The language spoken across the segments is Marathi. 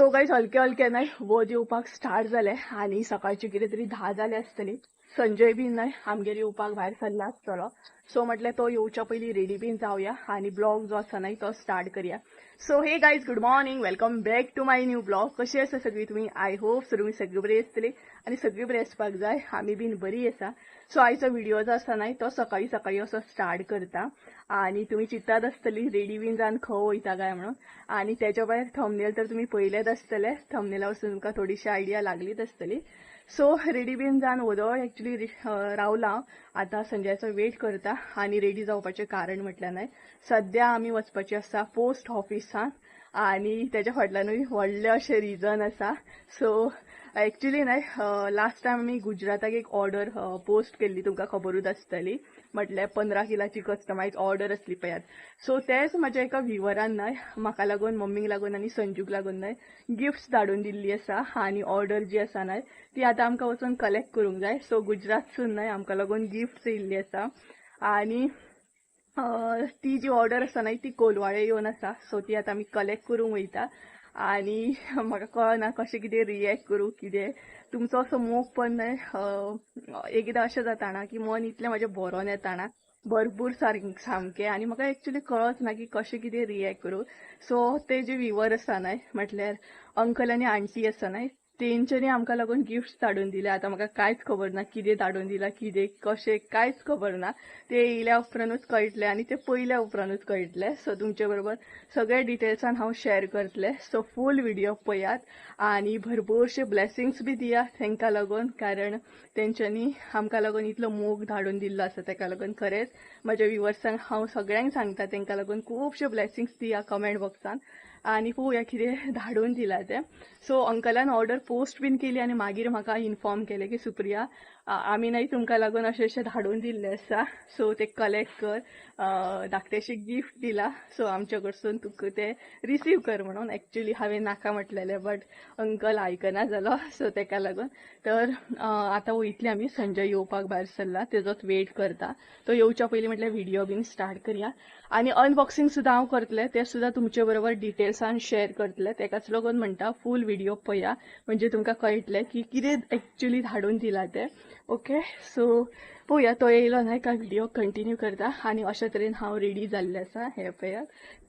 सो गाईज हलके हलके नाही वोद येवपाक स्टार्ट जाले आणि सकाळची कितें तरी 10 जाले आसतली. संजय बीन नाही आमगेर येवपाक भायर सरला आसतलो. सो म्हटलें तो येवच्या पयलीं रेडी बीन जावया आणि ब्लॉग जो आसा नाही तो स्टार्ट करूया. So hey guys good morning, welcome back to my new blog. कशी आसा सगळी तुमी? आय होप तुमी सगळी बरी आसतली आणि सगळी बरी आसपाक जाय. आमी बीन बरी आसा. सो आयचो व्हिडिओ जो आसा नाही तो सकाळी सकाळी असो स्टार्ट करता आणि तुम्ही चिंतात आसतली रेडी बीन जावन खंय वयता काय म्हणून. आणि त्याच्या भायर थंबनेल तर तुम्ही पयलेच आसतले. थंबनेला वचून तुमकां थोडीशी आयडिया लागलीच आसतली. सो रेडी बीन जावन वदळ एक्चुली रावला. आता संजयाचो वेट करता आणि रेडी जावपाचें कारण म्हटल्यार नाही सध्या आमी वचपाची आसा पोस्ट ऑफिसांत आणि त्याच्या फाटल्यानूय व्हडलें अशें रिजन आसा. सो एक्चुली नाही लास्ट टायम आमी गुजराताक एक ऑर्डर पोस्ट केल्ली, तुमकां खबरूच आसतली. म्हटल्यार 15 किलाची कस्टमायज ऑर्डर आसली पळयात. सो तेच म्हाज्या एका व्हिवरान नाही म्हाका लागून, मम्मीक लागून आनी संजूक लागून नाही गिफ्ट्स धाडून दिल्ली आसा आणि ऑर्डर जी आसा नाही ती आता आमकां वचून कलेक्ट करूंक जाय. सो गुजरातसून नाही आमकां लागून गिफ्ट्स येयल्ली आसा आणि ती जी ऑर्डर आसा नाही ती कोलवाळे येवन आसा. सो ती आता आमी कलेक्ट करूंक वयता आणि म्हाका कळना कशें कितें रिएक्ट करूं. कितें तुमचो असो मोग पण नाही एकदां अशें जाता ना की मन इतलें म्हाजें बरोन येता ना भरपूर सामकें आणि म्हाका एक्चुली कळच ना की कशें कितें रिएक्ट करूं. सो ते जे व्हिवर आसा नाही म्हटल्यार अंकल आनी आंटी आसा नाही तेंच्यांनी आमकां लागून गिफ्ट्स धाडून दिले. आता म्हाका कांयच खबर ना कितें धाडून दिला, कितें कशें कांयच खबर ना. ते येयल्या उपरांतूच कळटलें आणि ते पयल्या उपरांतूच कळटलें. सो तुमचे बरोबर सगळे डिटेल्सान हांव शेअर करतलें. सो फूल व्हिडिओ पळयात आणि भरपूरशे ब्लेसिंग्स बी दिया तांकां लागून, कारण तेंच्यांनी आमकां लागून इतलो मोग धाडून दिल्लो आसा. ताका लागून खरेंच म्हज्या व्हिवर्सांक हांव सगळ्यांक सांगता तांकां लागून खुबशे ब्लेसिंग्स दिया कमेंट बॉक्सान आणि पळोवया कितें धाडून दिला तें. सो अंकलान ऑर्डर पोस्ट बीन केली आणि मागीर म्हाका इन्फॉर्म केलें की सुप्रिया आमी नाही तुमकां लागून अशें धाडून दिल्लें आसा. सो ते कलेक्ट कर, धाकटेशें गिफ्ट दिला. सो आमचे कडसून तुका ते रिसीव कर म्हणून. एक्चुली हांवें नाका म्हटलेलें बट अंकल आयकना जालो. सो ताका लागून तर आतां वयतली आमी. संजय येवपाक भायर सरला, तेजोच वेट करता. तो येवच्या पयलीं म्हटल्यार व्हिडिओ बीन स्टार्ट करया आणि अनबॉक्सिंग सुद्दां हांव करतलें. तें सुद्दां तुमचे बरोबर डिटेल्सान शेअर करतलें. ताकाच लागून म्हणटा फूल व्हिडिओ पळया म्हणजे तुमकां कळटलें की कितें एक्चुली धाडून दिला तें. ओके, सो पळोवया तो येयलो न्हय काय व्हिडिओ कंटिन्यू करता आणि अशे तरेन हांव रेडी जाल्लें आसा. हे पळयात,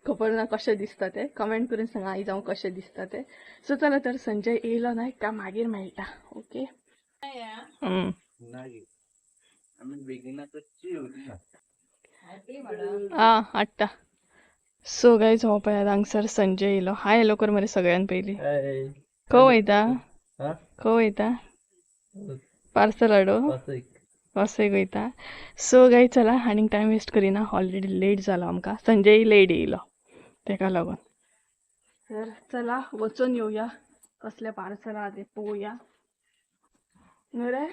खबर ना कशें दिसता तें, कमेंट करून सांगा आयज हांव कशें दिसता तें. सो चला तर संजय येयलो न्हय काय मागीर मेळटा. ओके हाडटा. सो गायज हो पळयात हांगसर संजय येयलो. हाय हॅलो कर मरे सगळ्यान पयलीं. खंय वयता? खंय वयता? पार्सल हाडू वासयक वयता. सो गाय चला आनीक टायम वेस्ट करिना, ऑलरेडी लेट जालो आमकां. संजय लेट येयलो ताका लागून. तर चला वचून येवया कसलें पार्सल आहा तें पळोवया न्हू रे.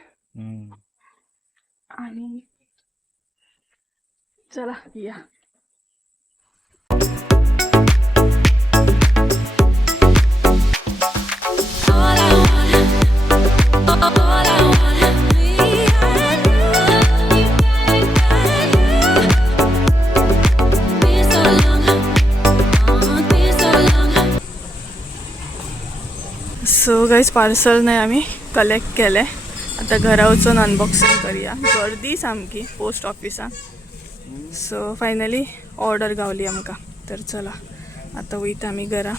आणि चला या. सो गाईज पार्सल नाही आम्ही कलेक्ट केले. आता घरा वचून अनबॉक्सिंग करूया. गर्दी सामकी पोस्ट ऑफिसात. सो फायनली ऑर्डर गावली आमकां. तर चला आता वयता आमी घरा.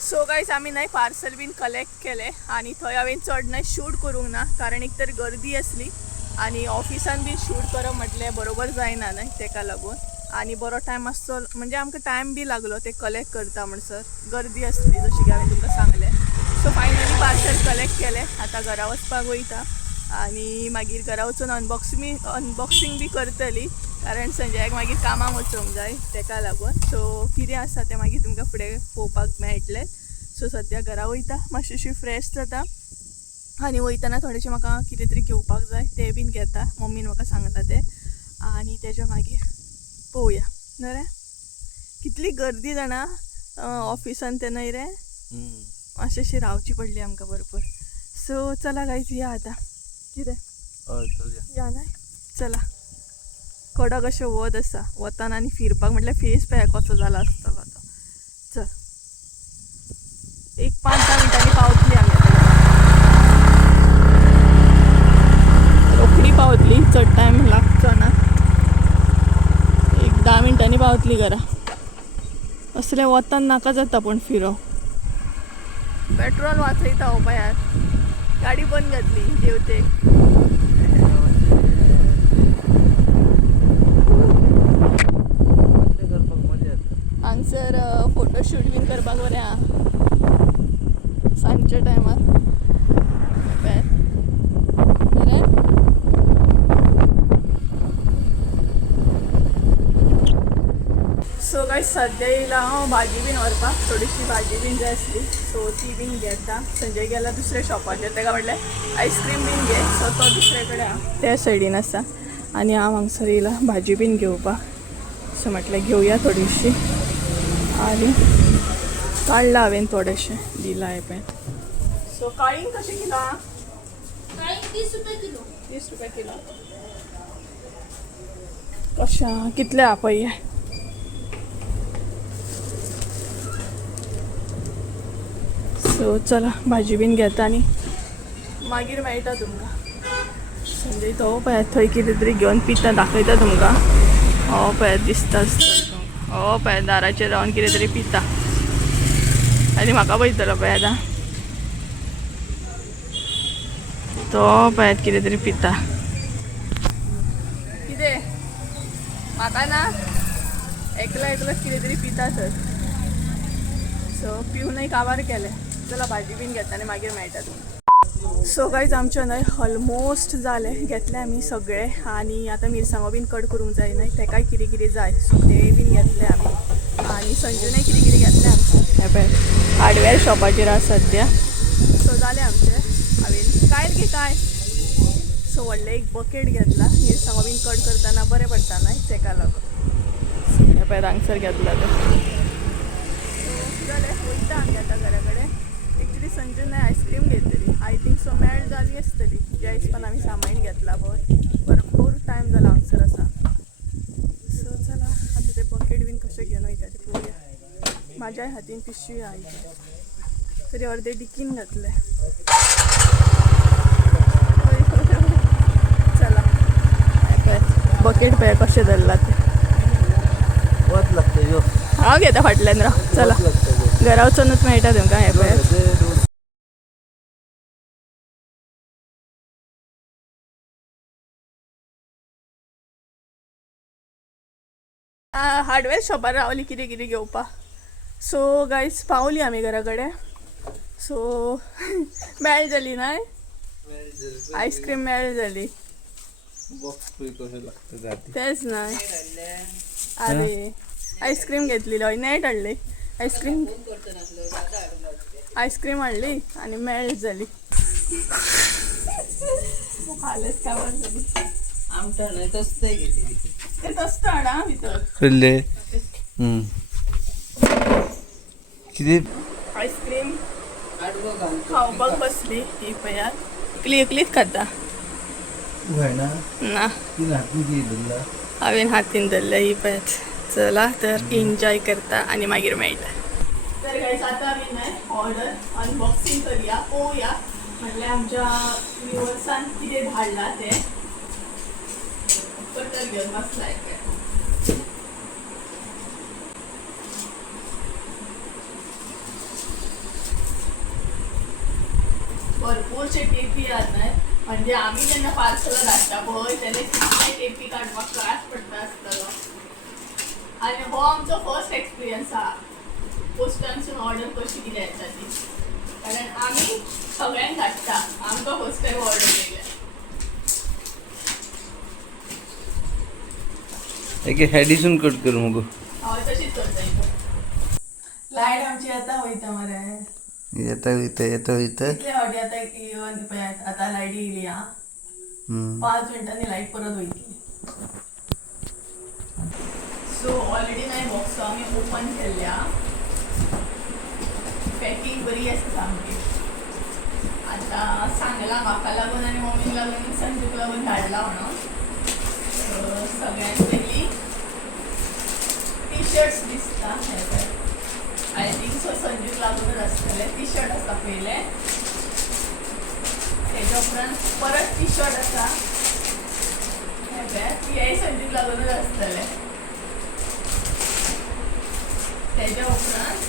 सो गाईज आमी नाही पार्सल बीन कलेक्ट केले आणि थंय हांवें चड नाही शूट करूंक ना, कारण एक तर गर्दी असली आणि ऑफिसान बी शूट करप म्हटल्यार बरोबर जायना न्हय ताका लागून. आणि बरो टायम आसचो म्हणजे आमकां टायम बी लागलो ते कलेक्ट करता म्हणसर, गर्दी असली जशी की हांवें तुमकां सांगलें. सो फायनली पार्सल कलेक्ट केलें. आता घरा वचपाक वयता आणि मागीर घरा वचून अनबॉक्सिंग बी करतली, कारण संजयाक मागीर कामाक वचूंक जाय ताका लागून. सो कितें आसा तें मागीर तुमकां फुडें पळोवपाक मेळटलें. सो सद्या घरा वयता, मातशीशी फ्रेश जाता आणि वयतना थोडेशें म्हाका कितें तरी घेवपाक जाय तें बीन घेता. मम्मीन म्हाका सांगला तें आणि तेज्या मागीर पळोवया न्हू रे. कितली गर्दी जाणा ऑफिसान तें न्हय रे. मातशें रावची पडली आमकां भरपूर. सो चला गायज या आता. कितें या नाही चला. कडक अशें वत आसा वताना आनी फिरपाक म्हटल्यार फेस पळय कसो जाला आसतलो तो. चल एक 5-10 मिनटांनी पावतली आमी आतां. रोखडी पावतली, चड टायम लागचो ना. एक 10 मिनटांनी पावतली घरा. असले वतान नाका जाता पूण फिरो. पेट्रोल वाचयता हो पळयात. गाडी बंद घातली देवतेक. हांगसर फोटोशूट बीन करपाक बरें आहा सांजच्या टायमार. बरें सो काय सद्या येयला हांव भाजी बीन व्हरपाक. थोडीशी भाजी बीन जाय आसली सो ती बीन घेता. संजय गेला दुसऱ्या शॉपाचेर, ताका म्हटलें आयस्क्रीम बीन घे. सो तो दुसरे कडेन आहा त्या सायडीन आसा आनी हांव हांगसर येयला भाजी बीन घेवपाक. सो म्हटलें घेवया थोडीशी आनी काडला हांवें थोडेशें दिला हे पळय. सो काळींग कशें किलो आहा? 30 रुपये किलो. 30 रुपया किलो. कशें आहा कितले आहा पळय. सो चला भाजी बीन घेता आनी मागीर मेळटा तुमकां. संजय तो पळय थंय कितें तरी घेवन पिता दाखयता तुमकां. हो पळय दिसता हो पळय दाराचेर रावन कितें तरी पिता आनी म्हाका पळयतलो पळय आतां. तो पळयात कितें तरी पिता. कितें म्हाका ना एकलो कितें तरी पिता सर. सो पिवनय काबार केलें. चला भाजी बीन घेता आनी मागीर मेळटा तुमकां. सो गायज आमचे न्हय ऑलमोस्ट जालें. घेतले आमी सगळे आनी आतां मिरसांगो बीन कट करूंक जाय न्हय तेकाय कितें कितें जाय सो ते बीन घेतले आमी. आनी संजूनय कितें कितें घेतलें आमचें हे पळय हार्डवेअर शॉपाचेर आसा सद्या. सो जालें आमचें. हांवें काय घे काय. सो व्हडलें एक बकेट घेतला. मिरसांगो बीन कट करतना बरें पडटा न्हय तेका लागून. हे पळय हांगसर घेतला ते. जालें वयता आमी आतां घरा कडेन. एक्चुली संजून आयस्क्रीम घेतली. आय थिंक सो मेळ जाली आसतली ज्या हिसपान आमी सामान घेतला पळय. भरपूर टायम जाला हांगसर आसा. सो चला आतां ते बकेट बीन कशें घेवन वयता ते पळोवया. म्हाज्याय हातीन पिशवी आहा तरी अर्दे डिकीन घातले. चला बकेट पळय कशें धरला ते. वत लागतं यो. हांव घेता फाटल्यान राव. चला घरा वचूनच मेळटा तुमकां हे पळय. हार्डवेअर शॉपार रावली कितें कितें घेवपाक. सो गायज पावली आमी घरा कडेन. सो मेळ जाली न्हय आयस्क्रीम मेळ जाली. तेच न्हय अरे आयस्क्रीम घेतली हय नेट हाडली. आयस्क्रीम हाडली आनी मेळ जाली. हालत काबार जाली. ते तस्त हाडा भितर. आयस्क्रीम खावपाक बसली ही पळयात. एकलीच खाता ना हांवें हातीन धरल्या ही पळयात. चला तर एन्जॉय करता आनी मागीर मेळटा. तर गायज आतां आमी न्हय ऑर्डर अनबॉक्सिंग करया पळोवया म्हणल्यार आमच्या व्ह्युअर्सान कितें धाडला ते. कटर घेवन बसलाय भरपूरशे टेपी आहात न्हय. म्हणजे आमी जेन्ना पार्सलां धाडटा पळय तेन्ना कितले टेपी काडपाक त्रास पडटा आसतलो. आनी हो आमचो फर्स्ट एक्सपिरियन्स आहा पोस्टानसून ऑर्डर कशी कितें येता ती. कारण आमी सगळ्यांक धाडटा आमकां फर्स्ट टायम ऑर्डर येयल्या. हेडीसून कट कर मगो. हय तशीच करता. लायट आमची येता वयता मरे. येता वयता कितले फावटी आतां आतां लायट येयली हा. 5 मिनटांनी लायट परत वयतली. सो ऑलरेडी नाही बॉक्स आम्ही ओपन केल्या. पॅकिंग बरी आसा सामकी. आता सांगला म्हाका लागून आनी मम्मीक लागून संजूक लागून धाडला म्हणून. सगळ्यांचे शर्ट्स दिसता आय थिंक सो संजूक लागूनच आसतले टी शर्ट आसा पयले तेच्या उपरांत परत टी शर्ट आसा हे संजूक लागूनच आसतले तेच्या उपरांत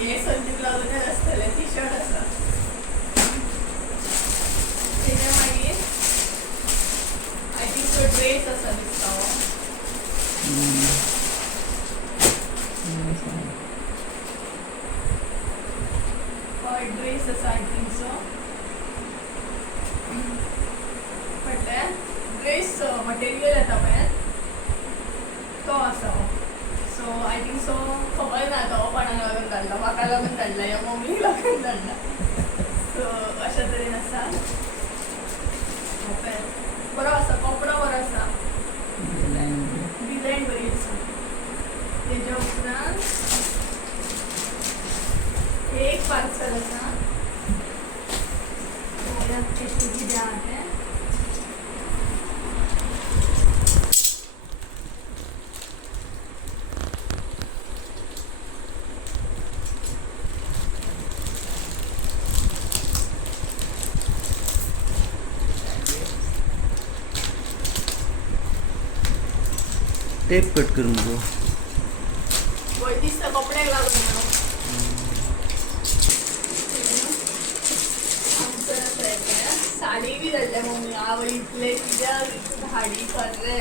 हे संजूक लागूनच आसतले टी शर्ट आसा तेच्या मागीर आय थिंक सो ड्रेस आसा दिसता हो ड्रेस आसा आय थिंक सो म्हटल्यार ड्रेस मटेरियल येता पळय तो आसा हो सो आय थिंक सो खबर ना तो कोणाक लागून धाडला म्हाका लागून धाडला या मम्मीक लागून धाडला सो अशा तरेन आसा बरो आसा कपडो बरो आसा डिझायन बरी आसा तेच्या उपरांत एक पार्सल आसा कितें आहा तें टेप कट कर मुगो वय दिसता कपड्याक लागून न्हू साडी बी धाडल्या मम्मी आवय इतले कित्याक धाडी कर रे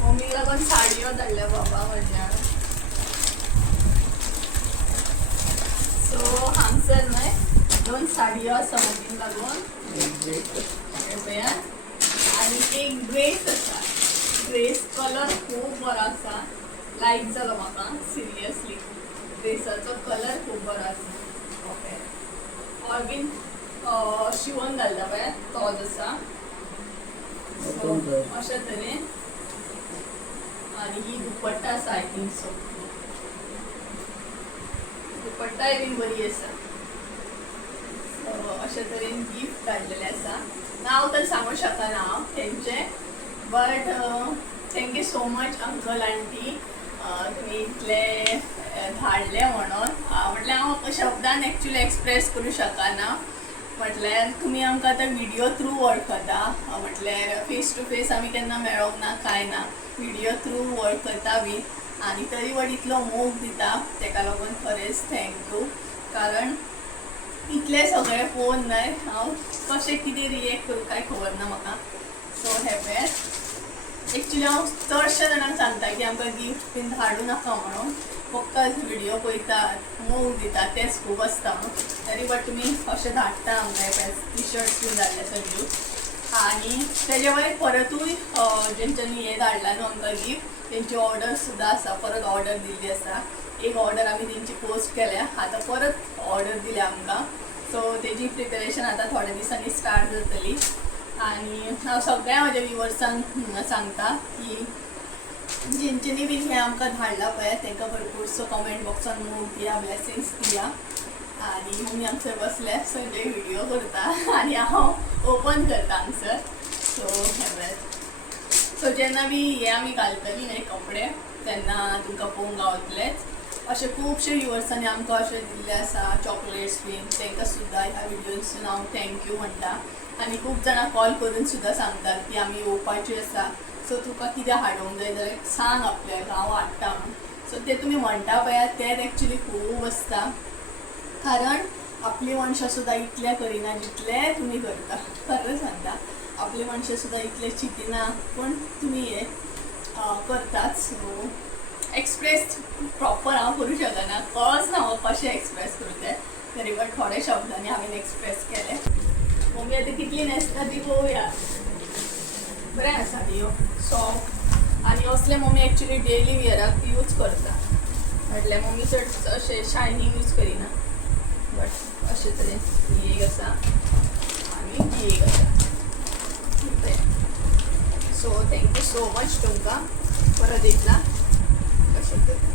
मम्मीक लागून साडयो धाडल्या बाबा म्हणल्यार सो हांगसर न्हय 2 साडयो आसा मम्मीक लागून आनी एक ड्रेस आसा ड्रेस कलर खूब बरो आसा लायक जालो म्हाका सिरियसली ड्रेसाचो कलर खूब बरो आसा ओके और बीन शिवून घालता पळय तोच आसा अशा तरेन आनी ही दुपट्टा आसा आय थिंक सो दुपट्टाय बीन बरी आसा सो अशा तरेन गिफ्ट धाडलेलें आसा नांव तर सांगूंक शकना हांव तेंचें but thank you so much uncle aunty तुम्ही इतले धाडले म्हणून म्हटल्यार हांव शब्दान एक्चुली एक्सप्रेस करूं शकना म्हटल्यार तुमी आमकां आतां व्हिडियो थ्रू वळखता म्हटल्यार फेस टू फेस आमी केन्ना मेळोंक ना कांय ना व्हिडियो थ्रू वळखता बी आनी तरी पण इतलो मोग दिता तेका लागून खरेंच थँक्यू कारण इतले सगळे पळोवन न्हय हांव कशें कितें रिएक्ट करूं कांय खबर ना म्हाका सो हॅपी एक्चुली हांव चडशे जाणांक सांगता की आमकां गिफ्ट बीन धाडूं नाका म्हणून फक्त व्हिडियो पळयतात मोग दितात तेंच खूब आसता तरी बट तुमी अशें धाडटा आमकां टी शर्ट्स बीन धाडले संजू आनी तेजे वयर परतूय जेंच्यांनी हें धाडलां न्हू आमकां गिफ्ट तेंची ऑर्डर सुद्दां आसा परत ऑर्डर दिल्ली आसा एक ऑर्डर आमी तेंची पोस्ट केल्या आतां परत ऑर्डर दिल्या आमकां सो तेजी प्रिपरेशन आतां थोड्या दिसांनी स्टार्ट जातली आनी हांव सगळ्या म्हाज्या व्युअर्सांक सांगता की जेंच्यांनी बीन हें आमकां धाडलां पळय तांकां भरपूरसो कमेंट बॉक्सान मोग दिया ब्लेसिंग्स दिया आनी मम्मी हांगसर बसल्या संजय व्हिडियो करता आनी हांव ओपन करता हांगसर सो जेन्ना बी हे आमी घालतली न्हय कपडे तेन्ना तुमकां पळोवंक गावतलेच अशे खुबशे व्युअर्सांनी आमकां अशें दिल्ले आसा चॉकलेट्स बीन तांकां सुद्दां ह्या व्हिडियोसून हांव थँक्यू म्हणटा आनी खूब जाणां कॉल करून सुद्दां सांगतात की आमी येवपाची आसा सो तुका कितें हाडूंक जाय जाल्यार सांग आपल्याक हांव हाडटा म्हणून सो ते तुमी म्हणटा पळय तेंच एक्चुली खूब आसता कारण आपली मनशां सुद्दां इतले करिना जितले तुमी करता खरें सांगता आपली मनशां सुद्दां इतले चिंतिना पूण तुमी हे करतात सो एक्सप्रेस प्रॉपर हांव करूं शकना कळच ना हांव कशें एक्सप्रेस करूं तें तरी पण थोड्या शब्दांनी हांवें एक्सप्रेस केलें मम्मी आतां कितली न्हेसता ती पळोवया बरें आसा ह्यो सॉफ्ट आनी असले मम्मी एक्चुली डेली वियराक यूज करता म्हटल्यार मम्मी चड अशें शायनींग यूज करिना बट अशे तरेन ही एक आसा आनी ही एक आसा सो थँक्यू सो मच तुमकां परत एकदा अशें तरेन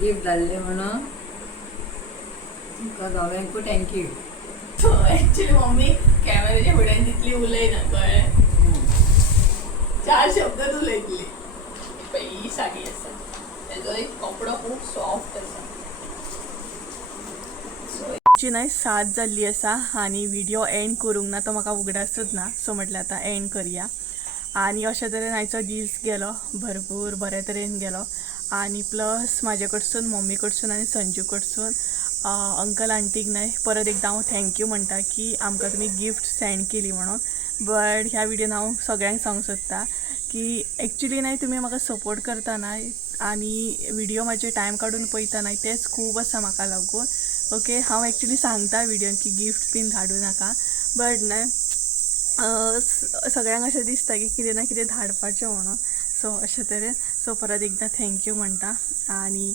गिफ्ट धाडले म्हणून तुमकां दोगांयकू थँक्यू तो ऍक्च्युली मम्मी कॅमेऱ्याच्या फुड्यान तितली उलयना कळ्ळें. 4 शब्द उलयतली. पयली साडी आसा तेजो एक कपडो खूब सॉफ्ट आसा. ची नाही 7 जाल्ली आसा आनी व्हिडिओ एंड करूंक ना तो म्हाका उगडासच ना. सो म्हटल्यार आतां एंड करया. आनी अशे तरेन आयचो दीस गेलो भरपूर बरे तरेन गेलो. आनी प्लस म्हाजे कडसून मम्मी कडसून आनी संजू कडसून अंकल आंटीक नाही परत एकदा हांव थँक्यू म्हणटा की आमकां तुमी गिफ्ट सेंड केली म्हणून. बट ह्या व्हिडिओन हांव सगळ्यांक सांगूंक सोदता की एक्चुली नाही तुम्ही म्हाका सपोर्ट करता नाही आनी व्हिडिओ म्हाजे टायम काडून पळयता नाही तेच खूब आसा म्हाका लागून. ओके हांव एक्चुली सांगता व्हिडिओन की गिफ्ट बीन धाडूं नाका बट नाही सगळ्यांक अशें दिसता की कितें ना कितें धाडपाचें म्हणून. सो अशे तरेन सो परत एकदा थँक्यू म्हणटा. आनी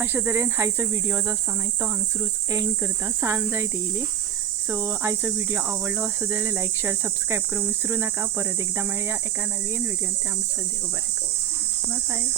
अशे तरेन आयचो व्हिडिओ जो आसा न्हय तो हांगसरूच एंड करता. सांज जायत येयली. सो आयचो व्हिडिओ आवडलो आसत जाल्यार लायक शेअर सबस्क्राईब करूंक विसरूं नाका. परत एकदा मेळया एका नवीन व्हिडिओन. ते आमचं देव बरें करूं. Bye bye.